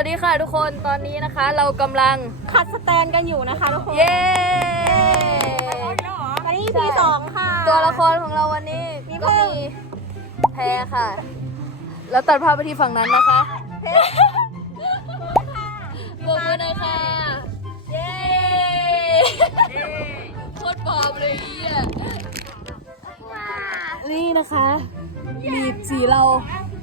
สวัสดีค่ะทุกคนตอนนี้นะคะ เรากำลังคัดสแตนกันอยู่นะคะทุกคนเย้ตอนนี้ EP สองค่ะ ตัวละครของเราวันนี้มีก็เพิ่มมีแพรค่ะ แล้วตัดภาพไปที่ฝั่งนั้นนะคะบวกมือหน่อยค่ะ เย้โคตรปลอมเลยอะนี่นะคะบีบสีเรา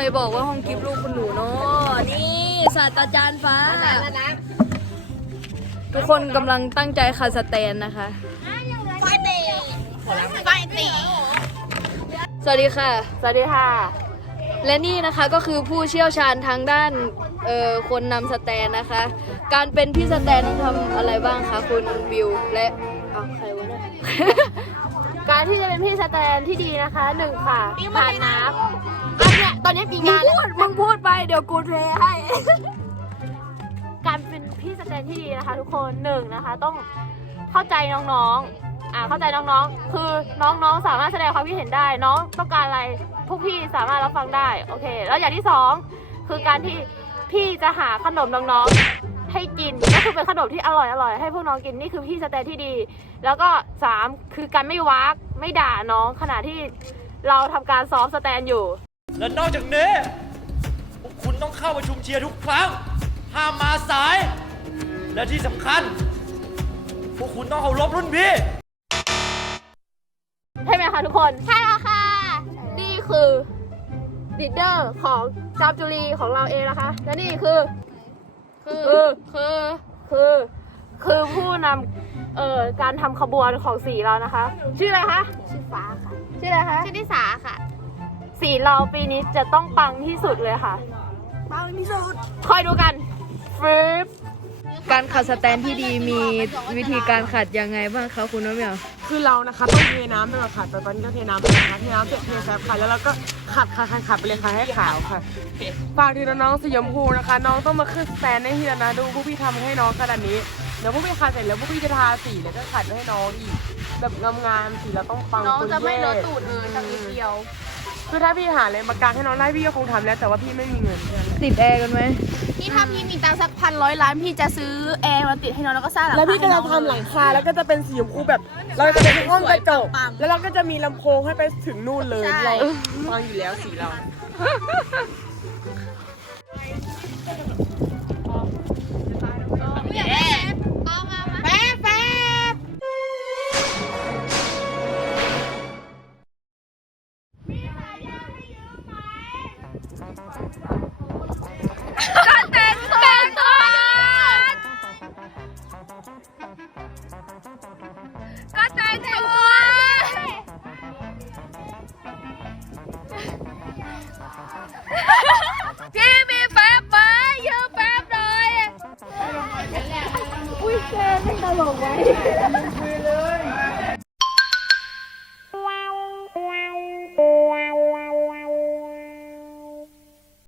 ใครบอกว่าห้องกิฟต์ลูกคุณหนูเนาะนี่ศาสตราจารย์ฟ้า ทุกคนกำลังตั้งใจคาสแตนนะคะ ไฟตีไฟตีสวัสดีค่ะ สวัสดีค่ะ และนี่นะคะก็คือผู้เชี่ยวชาญทางด้านเอ่อคนนำสแตนนะคะ การเป็นพี่สแตนต้องทำอะไรบ้างคะคุณบิวและเอาใครวะเนี่ย การที่จะเป็นพี่สแตนที่ดีนะคะหนึ่งค่ะทานน้ำ อันเนี้ยตอนนี้ปีมึงงานพูดมึงพูดไปเดี๋ยวกูเทให้ การเป็นพี่สแตนที่ดีนะคะ ทุกคนหนึ่งนะคะ ต้องเข้าใจน้องๆ อ่าเข้าใจน้องๆ คือน้องๆ สามารถแสดงความคิดเห็นได้ น้องต้องการอะไรพวกพี่สามารถรับฟังได้ โอเค แล้วอย่างที่สองคือการที่พี่จะหาขนมน้องๆ ให้กิน ก็คือเป็นขนมที่อร่อยอร่อยๆให้พวกน้องกินนี่คือพี่สแตนที่ดี แล้วก็สามคือการไม่วักไม่ด่าน้องขณะที่เราทำการซ้อมสแตนอยู่ และนอกจากนี้พวกคุณต้องเข้าประชุมเชียร์ทุกครั้ง ห้ามมาสาย และที่สำคัญ พวกคุณต้องเคารพรุ่นพี่ ใช่ไหมคะทุกคน ใช่แล้วค่ะ นี่คือลีดเดอร์ของจามจุรีของเราเองนะคะ และนี่คือ คือคือ คือคือ คือผู้นำเอ่อการทำขบวนของสีเรานะคะ ชื่ออะไรคะ ชื่อฟ้าค่ะ ชื่ออะไรคะ ชื่อนิสาค่ะ สีเราปีนี้จะต้องปังที่สุดเลยค่ะ ปังที่สุด คอยดูกันฟรึบการขัดสแตนที่ดีมีวิธีการขัดยังไงบ้างคะคุณน้องเหมียวคือเรานะคะต้องเทน้ำไปก่อนค่ะแต่ตอนนี้ก็เทน้ำไปนะคะเทน้ำเสร็จเทแซฟค่ะแล้วเราก็ขัดขัดขัดขัดไปเลยค่ะให้ขาวค่ะฝากทีละน้องสีชมพูนะคะ น้องต้องมาขึ้นสแตนให้ทีละนะดูพวกพี่ทำให้น้องขนาดนี้เดี๋ยวพวกพี่ขัดเสร็จแล้วพวกพี่จะทาสีแล้วก็ขัดให้น้องอีกแบบงามๆสีเราต้องปังน้องจะไม่เลอะปุ้ยตูดเลยสักนิดเดียว คือถ้าพี่หาอะไรมากางให้น้องได้พี่ก็คงทำแล้วแต่ว่าพี่ไม่มีเงินแค่นั้นแหละติดแอร์กันไหมพี่ถ้าพี่มีตังค์สักพันร้อยล้านพี่จะซื้อแอร์มาติดให้น้องแล้วก็สร้างหลังแล้วคาพี่ก็ให้น้จะองทำหลังคาแล้วก็จะเป็นสีชมพูแบบ เราจะเป็นห้องกระจกแล้วเราก็จะมีลำโพงให้ไปถึงนู่นเลยเราฟังอยู่แล้วสีเรา ก็แต่งตัว พี่มีแป๊บไหมยืมแป๊บหน่อย อุ้ยแกไม่ตลกไว้